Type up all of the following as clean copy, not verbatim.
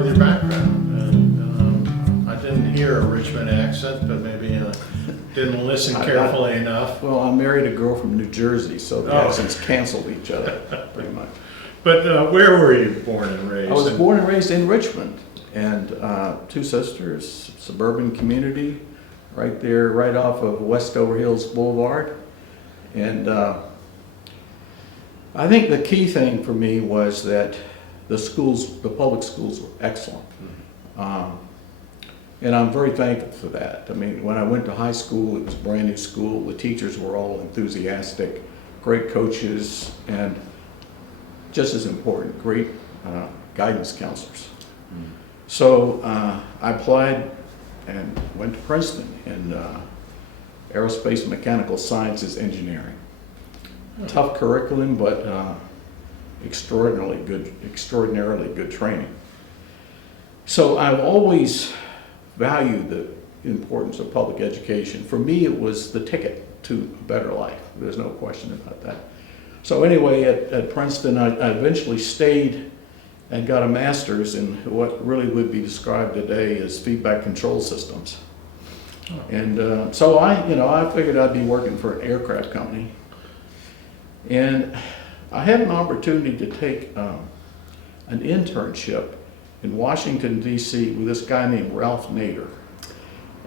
with your background. And I didn't hear a Richmond accent, but maybe didn't listen carefully enough. Well, I married a girl from New Jersey, so the Oh. accents canceled each other, pretty much. But where were you born and raised? I was born and raised in Richmond, and 2 sisters, suburban community, right there, right off of Westover Hills Boulevard. And I think the key thing for me was that the public schools were excellent. And I'm very thankful for that. I mean, when I went to high school, it was a brand new school. The teachers were all enthusiastic, great coaches, and just as important, great guidance counselors. So I applied and went to Princeton in aerospace and mechanical sciences engineering. Tough curriculum, but extraordinarily good training. So I've always valued the importance of public education. For me, it was the ticket to a better life. There's no question about that. So anyway, at Princeton, I eventually stayed and got a master's in what really would be described today as feedback control systems. And so I figured I'd be working for an aircraft company. And I had an opportunity to take an internship in Washington, D.C. with this guy named Ralph Nader.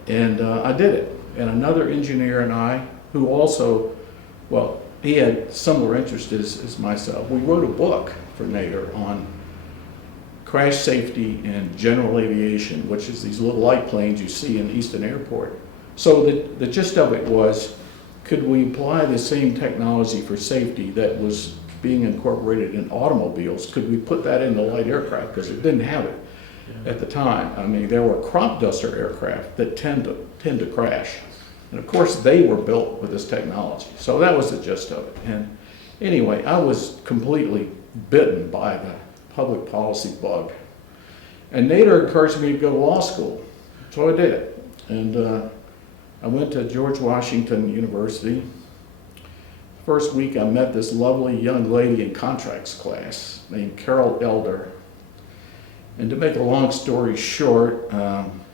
And I did it. And another engineer and I, who also, well, he had similar interests as myself, we wrote a book for Nader on crash safety and general aviation, which is these little light planes you see in Easton Airport. So the gist of it was, could we apply the same technology for safety that was being incorporated in automobiles? Could we put that in the light aircraft? Because it didn't have it at the time. I mean, there were crop duster aircraft that tend to crash. And of course, they were built with this technology. So that was the gist of it. And anyway, I was completely bitten by the public policy bug. And Nader encouraged me to go to law school. So I did it. And I went to George Washington University. First week, I met this lovely young lady in contracts class named Carol Elder. And to make a long story short,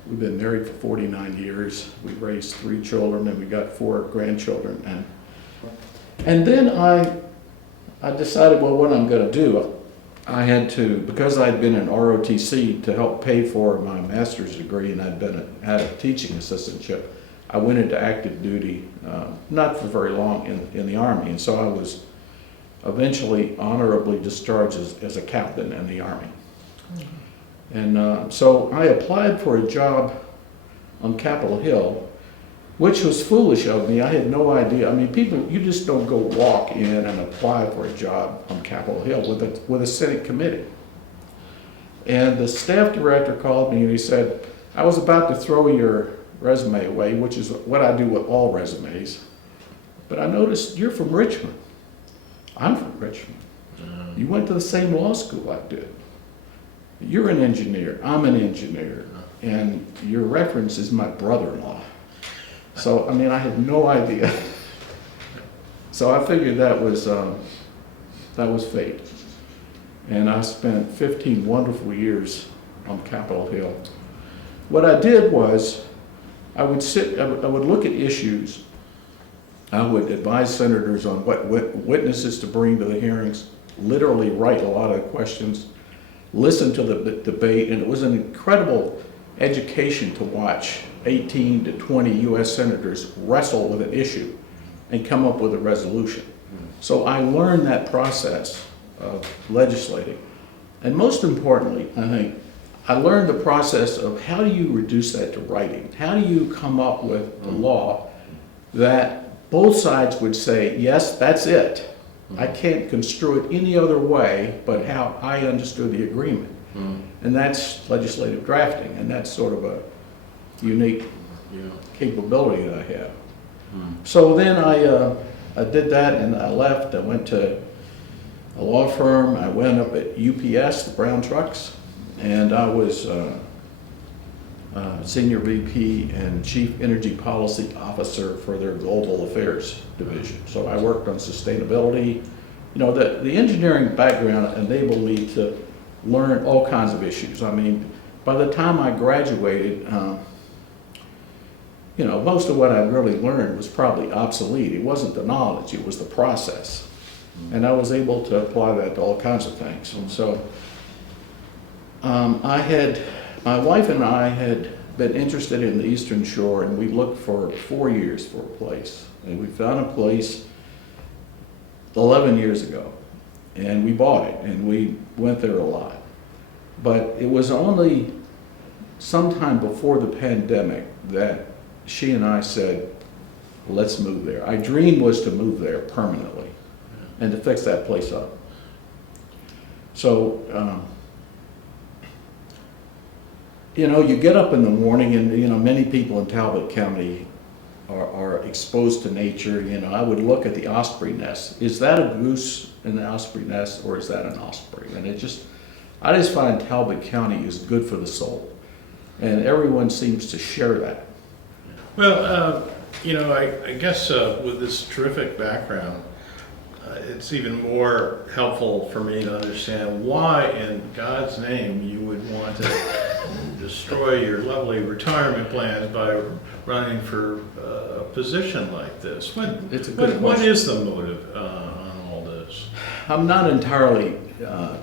we've been married for 49 years. We raised 3 children and we got 4 grandchildren. And then I decided, well, what I'm going to do, I had to, because I'd been in ROTC to help pay for my master's degree and I'd had a teaching assistantship, I went into active duty, not for very long in the Army. And so I was eventually honorably discharged as a captain in the Army. And so I applied for a job on Capitol Hill, which was foolish of me. I had no idea. I mean, people, you just don't go walk in and apply for a job on Capitol Hill with a Senate committee. And the staff director called me and he said, I was about to throw your resume away, which is what I do with all resumes. But I noticed you're from Richmond. I'm from Richmond. You went to the same law school I did. You're an engineer, I'm an engineer, and your reference is my brother-in-law. So, I mean, I had no idea. So I figured that was fate. And I spent 15 wonderful years on Capitol Hill. What I did was, I would look at issues. I would advise senators on what witnesses to bring to the hearings, literally write a lot of questions, listen to the debate, and it was an incredible education to watch 18 to 20 U.S. senators wrestle with an issue and come up with a resolution. So I learned that process of legislating. And most importantly, I think, I learned the process of how do you reduce that to writing? How do you come up with a law that both sides would say, yes, that's it. I can't construe it any other way but how I understood the agreement. And that's legislative drafting, and that's sort of a unique capability that I have. So then I did that and I left. I went to a law firm. I went up at UPS, the Brown Trucks, and I was Senior VP and Chief Energy Policy Officer for their Global Affairs Division. So I worked on sustainability. You know, the engineering background enabled me to learn all kinds of issues. I mean, by the time I graduated, you know, most of what I really learned was probably obsolete. It wasn't the knowledge, it was the process. And I was able to apply that to all kinds of things. And so my wife and I had been interested in the Eastern Shore, and we looked for 4 years for a place. And we found a place 11 years ago, and we bought it, and we went there a lot. But it was only sometime before the pandemic that she and I said, let's move there. Our dream was to move there permanently and to fix that place up. So, you know, you get up in the morning, and, you know, many people in Talbot County are exposed to nature. You know, I would look at the osprey nest. Is that a goose in the osprey nest, or is that an osprey? And I just find Talbot County is good for the soul. And everyone seems to share that. Well, you know, I guess with this terrific background, it's even more helpful for me to understand why in God's name you would want to destroy your lovely retirement plans by running for a position like this. It's a good what question. is the motive on all this? I'm not entirely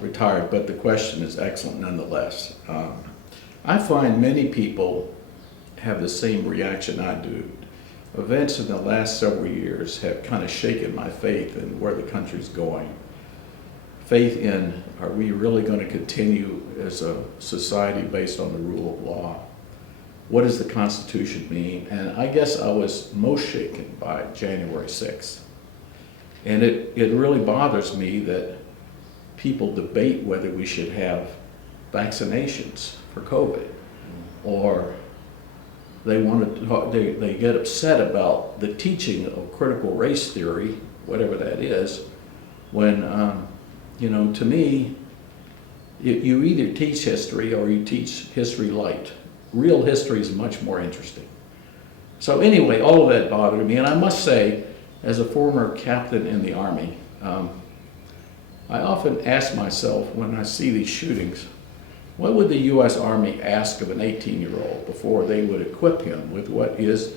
retired, but the question is excellent nonetheless. I find many people have the same reaction I do. Events in the last several years have kind of shaken my faith in where the country's going. Faith in, are we really going to continue as a society based on the rule of law? What does the Constitution mean? And I guess I was most shaken by January 6th. And it really bothers me that people debate whether we should have vaccinations for COVID, or they want to talk, they get upset about the teaching of critical race theory, whatever that is, when, you know, to me, you either teach history or you teach history light. Real history is much more interesting. So anyway, all of that bothered me, and I must say, as a former captain in the Army, I often ask myself when I see these shootings, what would the U.S. Army ask of an 18-year-old before they would equip him with what is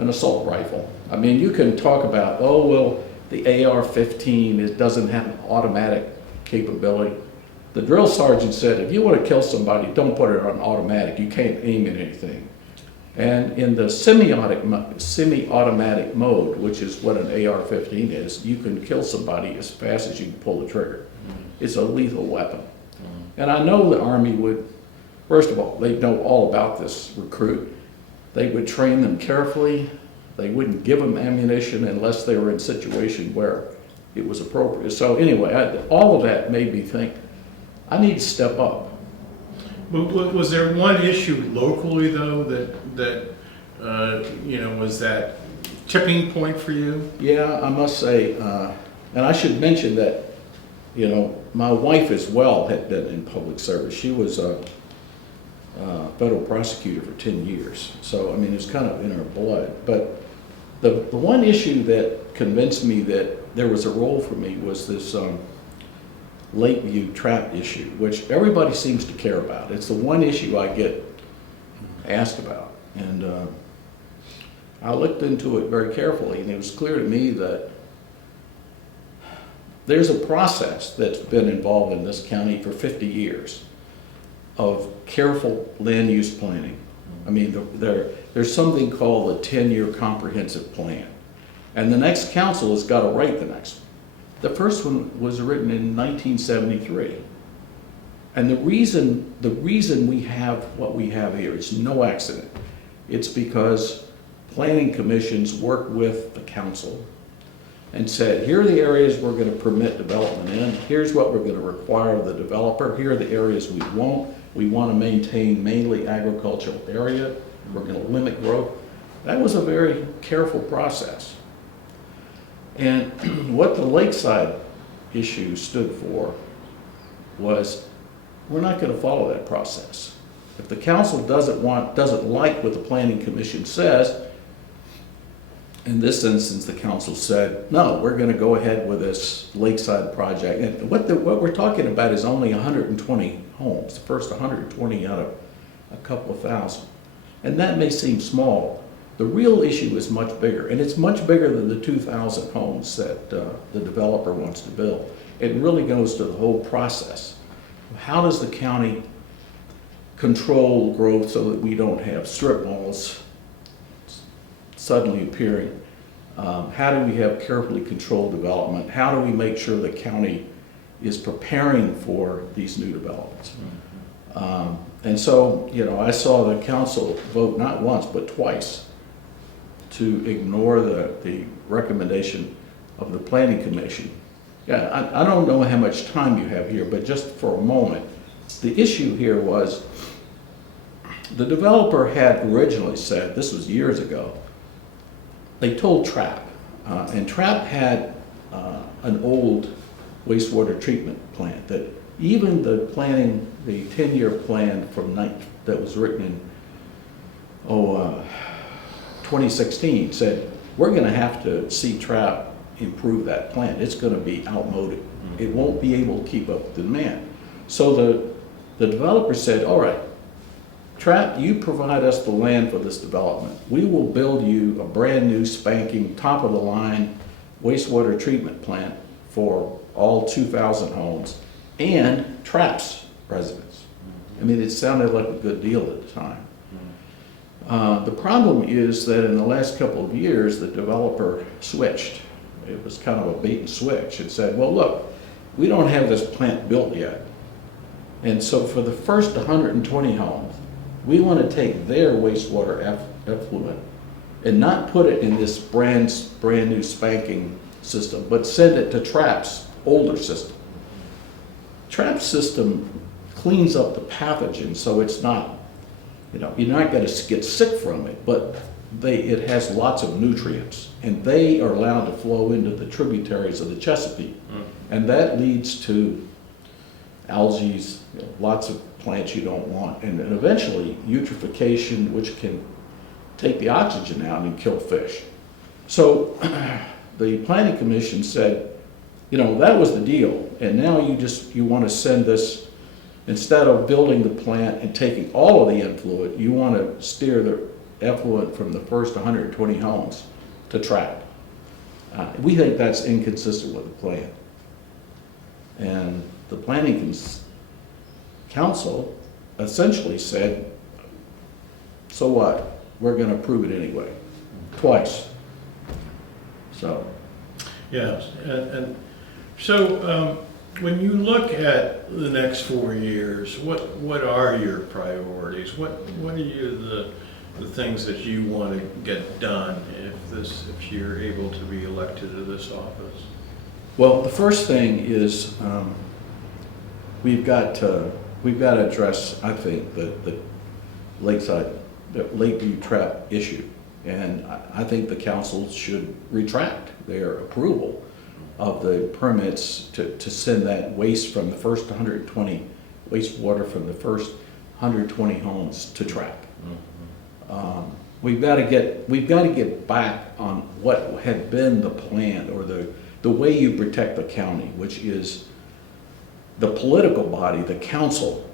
an assault rifle? I mean, you can talk about, oh, well, the AR-15 doesn't have an automatic capability. The drill sergeant said, if you want to kill somebody, don't put it on automatic. You can't aim at anything. And in the semi-automatic mode, which is what an AR-15 is, you can kill somebody as fast as you can pull the trigger. It's a lethal weapon. And I know the Army would, first of all, they know all about this recruit. They would train them carefully. They wouldn't give them ammunition unless they were in a situation where it was appropriate. So anyway, all of that made me think, I need to step up. Was there one issue locally, though, that you know, was that tipping point for you? Yeah, I must say, and I should mention that, you know, my wife as well had been in public service. She was a federal prosecutor for 10 years. So, I mean, it's kind of in her blood. But the one issue that convinced me that there was a role for me was this Lakeview trap issue, which everybody seems to care about. It's the one issue I get asked about. And I looked into it very carefully, and it was clear to me that there's a process that's been involved in this county for 50 years of careful land use planning. I mean, there's something called a 10-year comprehensive plan. And the next council has got to write the next one. The first one was written in 1973. And the reason we have what we have here is no accident. It's because planning commissions work with the council and said, here are the areas we're going to permit development in, here's what we're going to require of the developer, here are the areas we won't. We want to maintain mainly agricultural area, we're going to limit growth. That was a very careful process. And what the lakeside issue stood for was, we're not going to follow that process. If the council doesn't like what the planning commission says, in this instance, the council said, no, we're going to go ahead with this lakeside project. And what we're talking about is only 120 homes, the first 120 out of a couple of thousand. And that may seem small. The real issue is much bigger, and it's much bigger than the 2,000 homes that the developer wants to build. It really goes to the whole process. How does the county control growth so that we don't have strip malls suddenly appearing? How do we have carefully controlled development? How do we make sure the county is preparing for these new developments? And so, you know, I saw the council vote not once, but twice to ignore the recommendation of the planning commission. Yeah, I don't know how much time you have here, but just for a moment, the issue here was the developer had originally said, this was years ago, they told TRAP, and TRAP had an old wastewater treatment plant that even the planning, the 10-year plan from that was written in 2016 said, we're going to have to see TRAP improve that plant. It's going to be outmoded. It won't be able to keep up with the demand. So the developer said, all right, TRAP, you provide us the land for this development. We will build you a brand new spanking, top of the line wastewater treatment plant for all 2,000 homes and TRAP's residents. I mean, it sounded like a good deal at the time. The problem is that in the last couple of years, the developer switched. It was kind of a bait and switch. It said, well, look, we don't have this plant built yet. And so for the first 120 homes, we want to take their wastewater effluent and not put it in this brand new spanking system, but send it to TRAP's older system. TRAP's system cleans up the pathogen, so it's not, you know, you're not going to get sick from it, but it has lots of nutrients, and they are allowed to flow into the tributaries of the Chesapeake, and that leads to algae, you know, lots of plants you don't want, and eventually eutrophication, which can take the oxygen out and kill fish. So the planning commission said, you know, that was the deal, and now you want to send this, instead of building the plant and taking all of the effluent, you want to steer the effluent from the first 120 homes to TRAP. We think that's inconsistent with the plan. And the planning council essentially said, so what? We're going to approve it anyway, twice. So. Yes, and so when you look at the next 4 years, what are your priorities? What are the things that you want to get done if you're able to be elected to this office? Well, the first thing is we've got to address, I think, the Lakeview TRAP issue, and I think the council should retract their approval of the permits to send that waste from the first 120 wastewater from the first 120 homes to TRAP. We've got to get back on what had been the plan, or the way you protect the county, which is the political body, the council,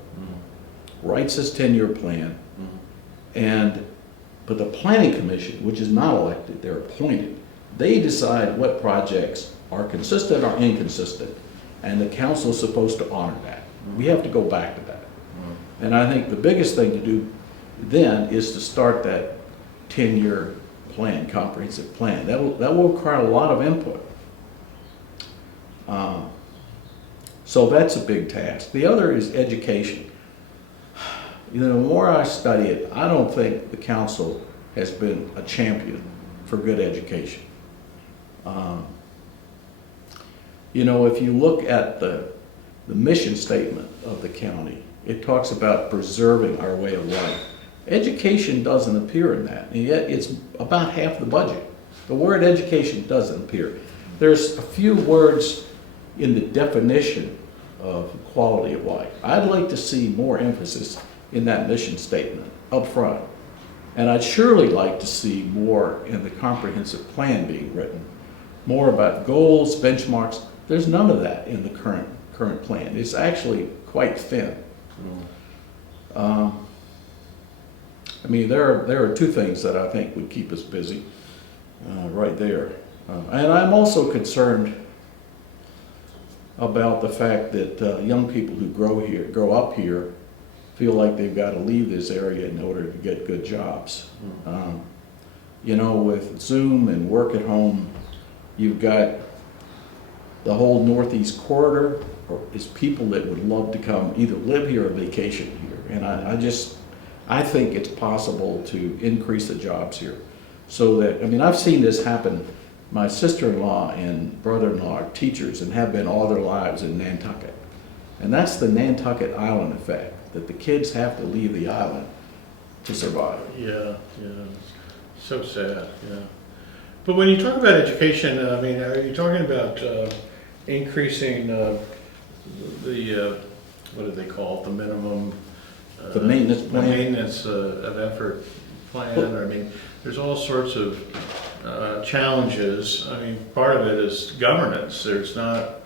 writes this 10-year plan, but the planning commission, which is not elected, they're appointed, they decide what projects are consistent or inconsistent, and the council is supposed to honor that. We have to go back to that. And I think the biggest thing to do then is to start that 10-year plan, comprehensive plan. That will require a lot of input. So that's a big task. The other is education. You know, the more I study it, I don't think the council has been a champion for good education. You know, if you look at the mission statement of the county, it talks about preserving our way of life. Education doesn't appear in that, and yet it's about half the budget. The word education doesn't appear. There's a few words in the definition of quality of life. I'd like to see more emphasis in that mission statement up front. And I'd surely like to see more in the comprehensive plan being written, more about goals, benchmarks. There's none of that in the current plan. It's actually quite thin. I mean, there are two things that I think would keep us busy right there. And I'm also concerned about the fact that young people who grow up here, feel like they've got to leave this area in order to get good jobs. You know, with Zoom and work at home, you've got the whole Northeast corridor is people that would love to come either live here or vacation here. And I think it's possible to increase the jobs here. So that, I mean, I've seen this happen. My sister-in-law and brother-in-law are teachers and have been all their lives in Nantucket. And that's the Nantucket Island effect, that the kids have to leave the island to survive. Yeah, so sad, yeah. But when you talk about education, I mean, are you talking about increasing the, what do they call it, the minimum? The maintenance plan? The maintenance of effort plan, I mean, there's all sorts of challenges. I mean, part of it is governance. There's not,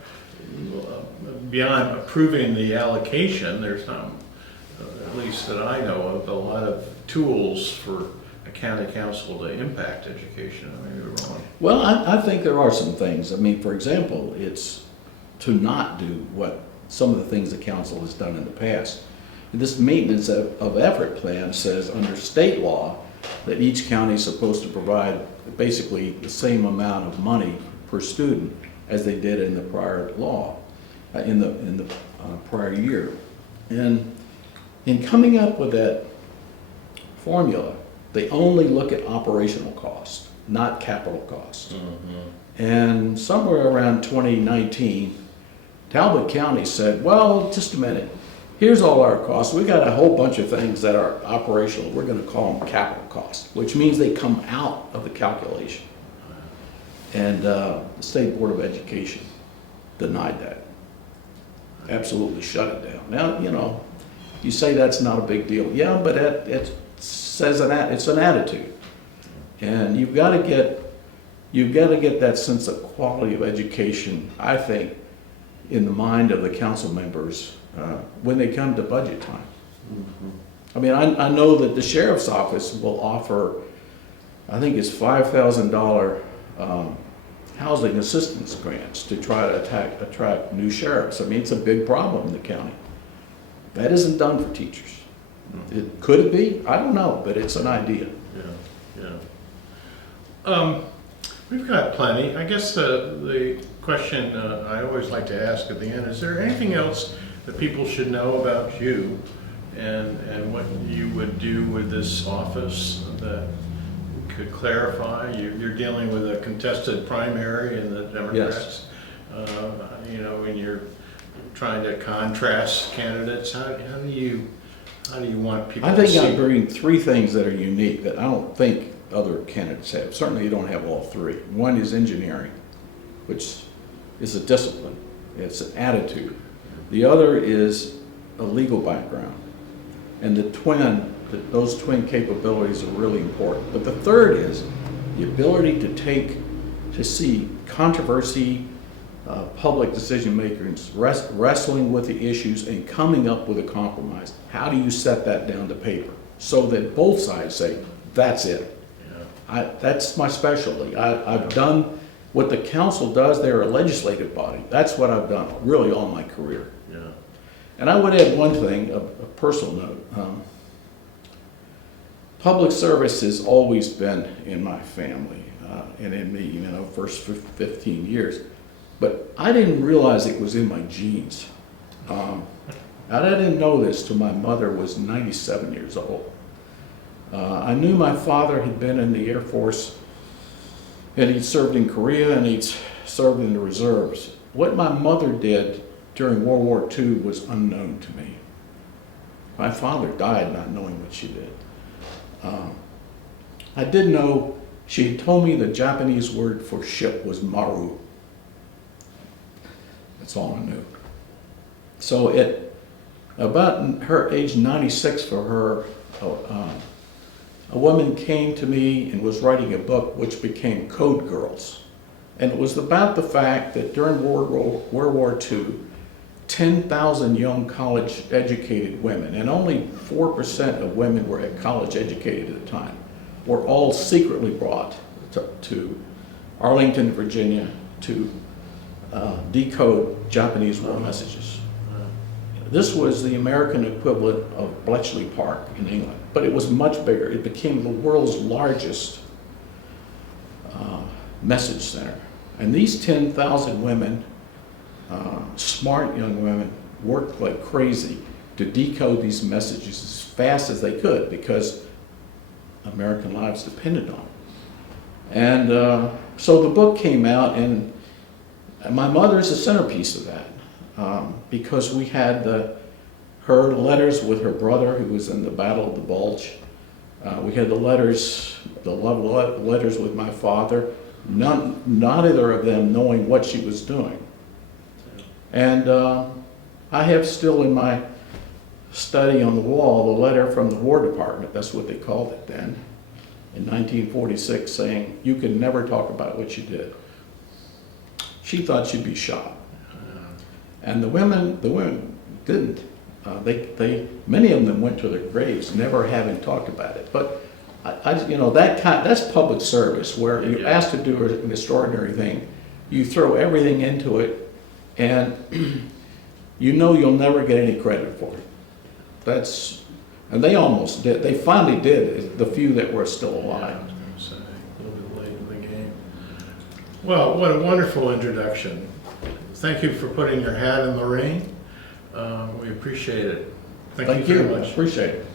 beyond approving the allocation, there's not, at least that I know of, a lot of tools for a county council to impact education. I may be wrong. Well, I think there are some things. I mean, for example, it's to not do what some of the things the council has done in the past. This maintenance of effort plan says under state law that each county is supposed to provide basically the same amount of money per student as they did in the prior law, in the prior year. And in coming up with that formula, they only look at operational costs, not capital costs. And somewhere around 2019, Talbot County said, well, just a minute, here's all our costs. We got a whole bunch of things that are operational. We're going to call them capital costs, which means they come out of the calculation. And the State Board of Education denied that. Absolutely shut it down. Now, you know, you say that's not a big deal. Yeah, but it says it's an attitude. And you've got to get that sense of quality of education, I think, in the mind of the council members when they come to budget time. I mean, I know that the sheriff's office will offer, I think it's $5,000 housing assistance grants to try to attract new sheriffs. I mean, it's a big problem in the county. That isn't done for teachers. Could it be? I don't know, but it's an idea. We've got plenty. I guess the question I always like to ask at the end, is there anything else that people should know about you and what you would do with this office that could clarify? You're dealing with a contested primary in the Democrats. Yes. You know, when you're trying to contrast candidates, how do you want people to see? I think I bring three things that are unique that I don't think other candidates have. Certainly you don't have all three. One is engineering, which is a discipline. It's an attitude. The other is a legal background. And those twin capabilities are really important. But the third is the ability to see controversy, public decision makers wrestling with the issues and coming up with a compromise. How do you set that down to paper so that both sides say, that's it? That's my specialty. I've done what the council does. They're a legislative body. That's what I've done really all my career. And I would add one thing, a personal note. Public service has always been in my family and in me, you know, first 15 years. But I didn't realize it was in my genes. I didn't know this till my mother was 97 years old. I knew my father had been in the Air Force, and he'd served in Korea, and he'd served in the reserves. What my mother did during World War II was unknown to me. My father died not knowing what she did. I did know she had told me the Japanese word for ship was maru. That's all I knew. So about her age 96 for her, a woman came to me and was writing a book which became Code Girls. And it was about the fact that during World War II, 10,000 young college-educated women, and only 4% of women were college-educated at the time, were all secretly brought to Arlington, Virginia, to decode Japanese war messages. This was the American equivalent of Bletchley Park in England, but it was much bigger. It became the world's largest message center. And these 10,000 women, smart young women, worked like crazy to decode these messages as fast as they could because American lives depended on it. And so the book came out, and my mother is the centerpiece of that because we had her letters with her brother who was in the Battle of the Bulge. We had the love letters with my father, neither of them knowing what she was doing. And I have still in my study on the wall the letter from the War Department, that's what they called it then, in 1946, saying, "You can never talk about what you did." She thought she'd be shot. And the women didn't. Many of them went to their graves never having talked about it. But that's public service, where you're asked to do an extraordinary thing. You throw everything into it, and you'll never get any credit for it. And they almost did. They finally did, the few that were still alive. Yeah, I was going to say, a little bit late in the game. Well, what a wonderful introduction. Thank you for putting your hat in the ring. We appreciate it. Thank you very much. Appreciate it.